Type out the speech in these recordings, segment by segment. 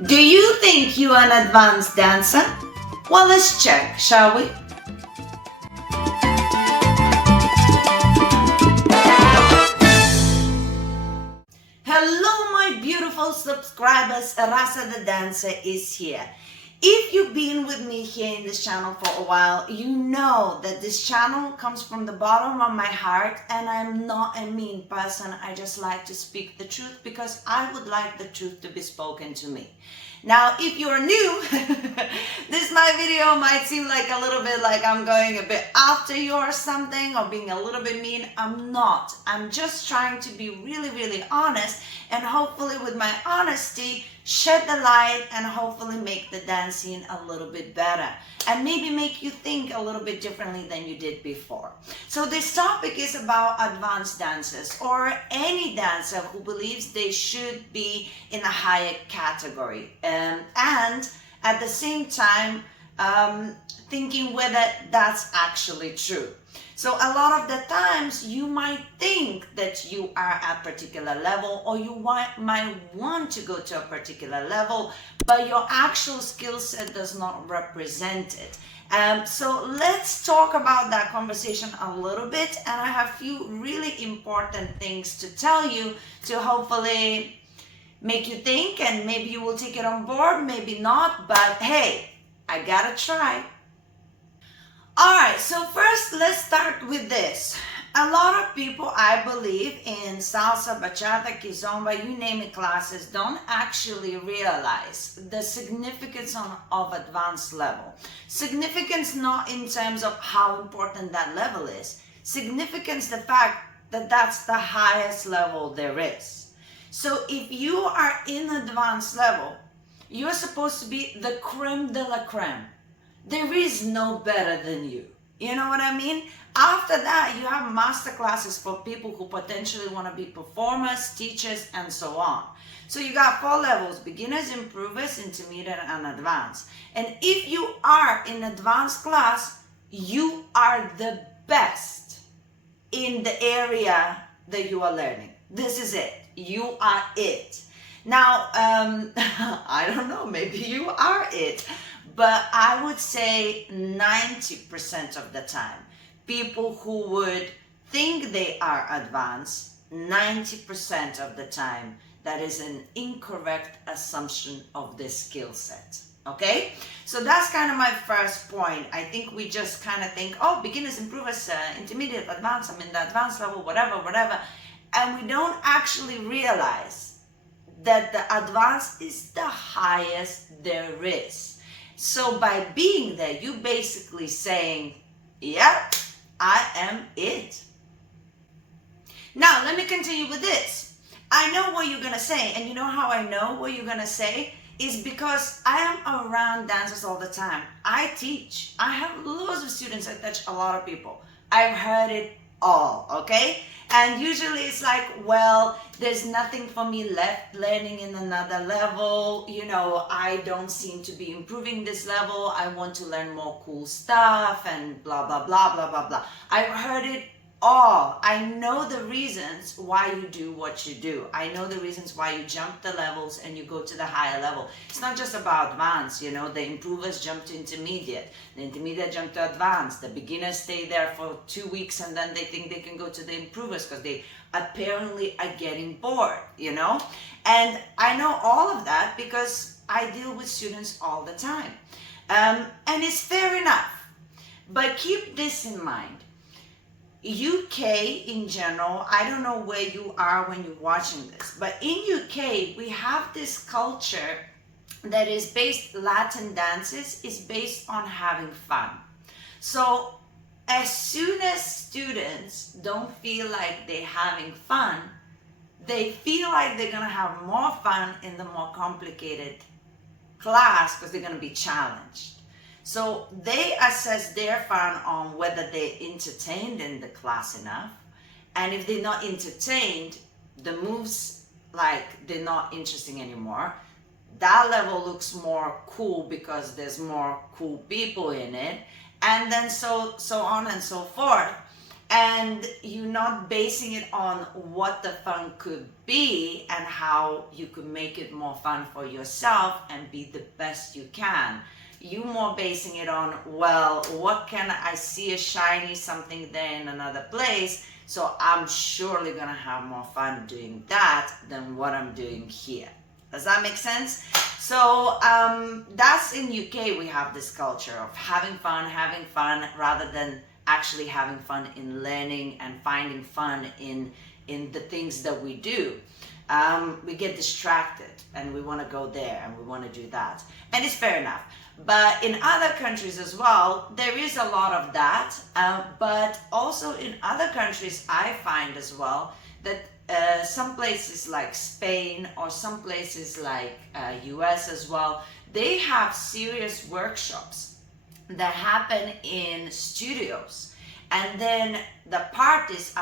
Do you think you're an advanced dancer? Well, let's check, shall we? Hello, my beautiful subscribers. Rasa the dancer is here. If you've been with me here in this channel for a while, you know that this channel comes from the bottom of my heart, and I'm not a mean person. I just like to speak the truth because I would like the truth to be spoken to me. Now, if you're new, my video might seem like a little bit like I'm going a bit after you or something, or being a little bit mean. I'm not. I'm just trying to be really, really honest, and hopefully with my honesty, shed the light and hopefully make the dancing a little bit better, and maybe make you think a little bit differently than you did before. So this topic is about advanced dancers, or any dancer who believes they should be in a higher category, and at the same time thinking whether that's actually true. So a lot of the times you might think that you are at a particular level, or you might want to go to a particular level, but your actual skill set does not represent it. So let's talk about that conversation a little bit, and I have a few really important things to tell you to hopefully make you think, and maybe you will take it on board, maybe not, but hey, I gotta try. Alright, so first let's start with this. A lot of people, I believe, in salsa, bachata, kizomba, you name it, classes, don't actually realize the significance of advanced level. Significance not in terms of how important that level is. Significance the fact that that's the highest level there is. So if you are in advanced level, you're supposed to be the creme de la creme. There is no better than you. You know what I mean? After that, you have master classes for people who potentially want to be performers, teachers, and so on. So you got 4 levels: beginners, improvers, intermediate, and advanced. And if you are in advanced class, you are the best in the area that you are learning. This is it. You are it. Now, I don't know, maybe you are it. But I would say 90% of the time, people who would think they are advanced, 90% of the time, that is an incorrect assumption of the skill set. Okay? So that's kind of my first point. I think we just kind of think, oh, beginners, improvers, intermediate, advanced, I'm in the advanced level, whatever. And we don't actually realize that the advanced is the highest there is. So by being there, you basically saying, yep, I am it. Now, let me continue with this. I know what you're going to say, and you know how I know what you're going to say? Is because I am around dancers all the time. I teach. I have loads of students. I touch a lot of people. I've heard it all, okay? And usually it's like, well, there's nothing for me left learning in another level. You know, I don't seem to be improving this level. I want to learn more cool stuff and blah, blah, blah, blah, blah, blah. I've heard it all. I know the reasons why you do what you do. I know the reasons why you jump the levels and you go to the higher level. It's not just about advanced, you know, the improvers jump to intermediate, the intermediate jump to advanced, the beginners stay there for 2 weeks and then they think they can go to the improvers because they apparently are getting bored, you know. And I know all of that because I deal with students all the time. And it's fair enough. But keep this in mind. UK in general, I don't know where you are when you're watching this, but in UK we have this culture that is based, Latin dances is based on having fun. So as soon as students don't feel like they're having fun, they feel like they're gonna have more fun in the more complicated class because they're gonna be challenged. So they assess their fun on whether they're entertained in the class enough. And if they're not entertained, the moves, like, they're not interesting anymore. That level looks more cool because there's more cool people in it. And then so on and so forth. and you're not basing it on what the fun could be and how you could make it more fun for yourself and be the best you can. You more basing it on, well, what can I see a shiny something there in another place, so I'm surely gonna have more fun doing that than what I'm doing here. Does that make sense? So that's in UK. We have this culture of having fun rather than actually having fun in learning and finding fun in the things that we do. We get distracted and we want to go there and we want to do that, and it's fair enough. But in other countries as well, there is a lot of that, but also in other countries I find as well that some places like Spain or some places like US as well, they have serious workshops that happen in studios, and then the parties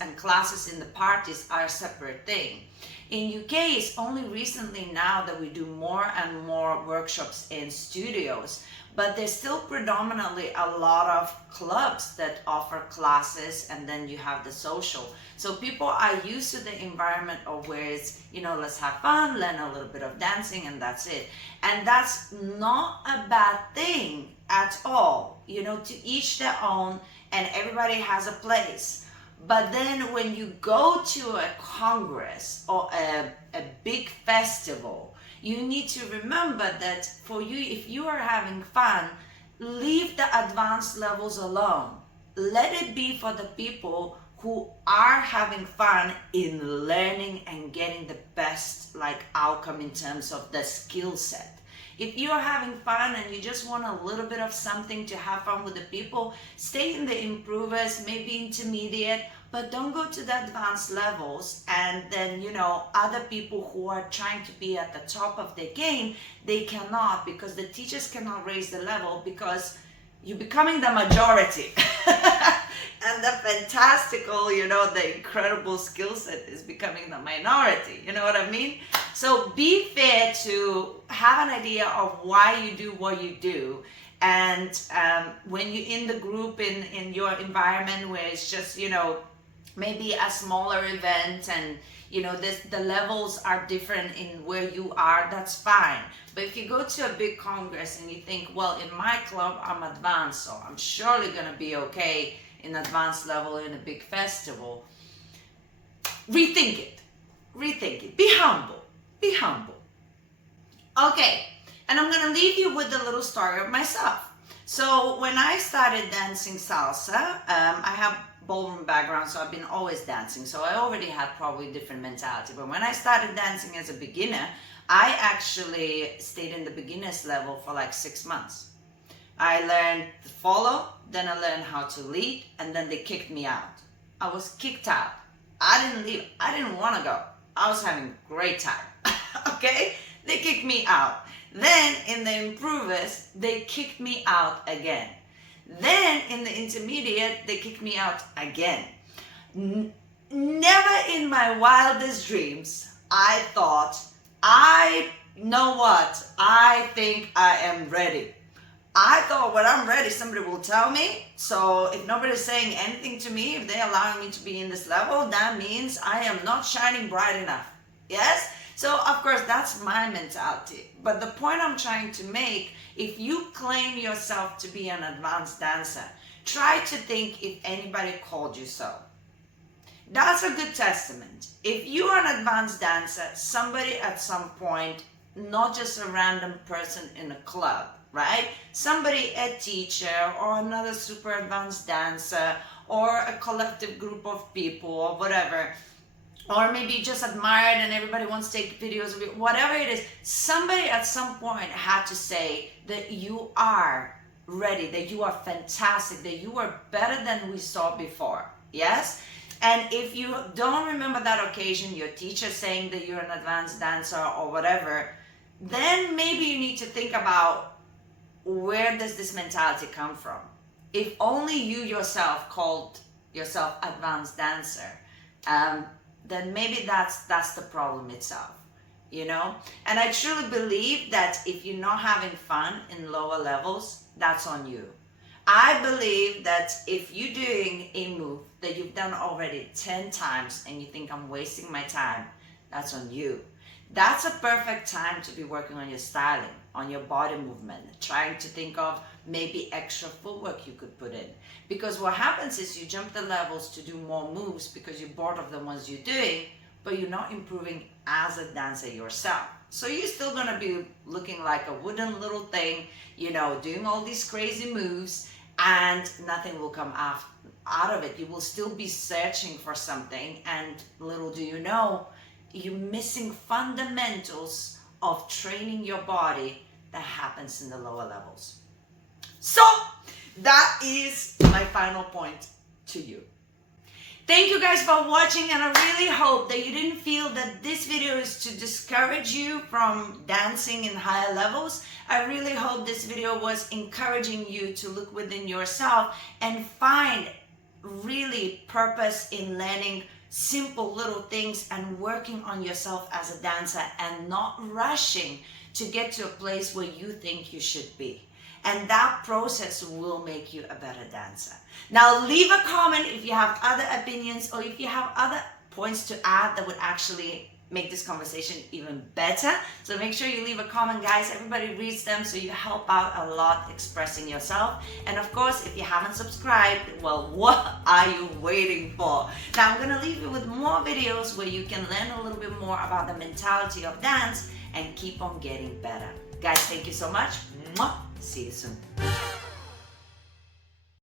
and classes in the parties are a separate thing. In UK, it's only recently now that we do more and more workshops in studios, but there's still predominantly a lot of clubs that offer classes, and then you have the social. So people are used to the environment of where it's, let's have fun, learn a little bit of dancing, and that's it. And that's not a bad thing at all. To each their own, and everybody has a place. But then when you go to a congress or a big festival, you need to remember that for you, if you are having fun, leave the advanced levels alone. Let it be for the people who are having fun in learning and getting the best outcome in terms of the skill set. If you're having fun and you just want a little bit of something to have fun with the people, stay in the improvers, maybe intermediate, but don't go to the advanced levels. And then, other people who are trying to be at the top of their game, they cannot, because the teachers cannot raise the level because you're becoming the majority. And the fantastical, the incredible skill set is becoming the minority. You know what I mean? So be fair to have an idea of why you do what you do. And when you're in the group, in your environment where it's just, maybe a smaller event and, the levels are different in where you are, that's fine. But if you go to a big congress and you think, well, in my club, I'm advanced, so I'm surely going to be okay in advanced level in a big festival, rethink it, be humble. Okay, and I'm gonna leave you with a little story of myself. So when I started dancing salsa, I have ballroom background, so I've been always dancing, so I already had probably different mentality. But when I started dancing as a beginner, I actually stayed in the beginner's level for 6 months. I learned to follow, then I learned how to lead, and then they kicked me out. I was kicked out. I didn't leave. I didn't want to go. I was having a great time. Okay? They kicked me out. Then in the improvers, they kicked me out again. Then in the intermediate, they kicked me out again. Never in my wildest dreams, I thought, I think I am ready. I thought when I'm ready, somebody will tell me. So if nobody's saying anything to me, if they're allowing me to be in this level, that means I am not shining bright enough. Yes? So of course, that's my mentality. But the point I'm trying to make, if you claim yourself to be an advanced dancer, try to think if anybody called you so. That's a good testament. If you are an advanced dancer, somebody at some point, not just a random person in a club, right? Somebody, a teacher or another super advanced dancer or a collective group of people or whatever, or maybe you just admired and everybody wants to take videos of it, whatever it is, somebody at some point had to say that you are ready, that you are fantastic, that you are better than we saw before. Yes? And if you don't remember that occasion, your teacher saying that you're an advanced dancer or whatever, then maybe you need to think about, where does this mentality come from? If only you yourself called yourself advanced dancer, then maybe that's the problem itself, And I truly believe that if you're not having fun in lower levels, that's on you. I believe that if you're doing a move that you've done already 10 times and you think I'm wasting my time, that's on you. That's a perfect time to be working on your styling, on your body movement, trying to think of maybe extra footwork you could put in. Because what happens is you jump the levels to do more moves because you're bored of the ones you're doing, but you're not improving as a dancer yourself. So you're still gonna be looking like a wooden little thing, you know, doing all these crazy moves, and nothing will come out of it. You will still be searching for something, and little do you know, you're missing fundamentals of training your body that happens in the lower levels. So that is my final point to you. Thank you guys for watching, and I really hope that you didn't feel that this video is to discourage you from dancing in higher levels. I really hope this video was encouraging you to look within yourself and find really purpose in learning simple little things and working on yourself as a dancer, and not rushing to get to a place where you think you should be. And that process will make you a better dancer. Now leave a comment if you have other opinions, or if you have other points to add that would actually make this conversation even better. So make sure you leave a comment, guys. Everybody reads them, so you help out a lot expressing yourself. And of course, if you haven't subscribed, well, what are you waiting for? Now I'm gonna leave you with more videos where you can learn a little bit more about the mentality of dance and keep on getting better. Guys, thank you so much. Mwah. See you soon.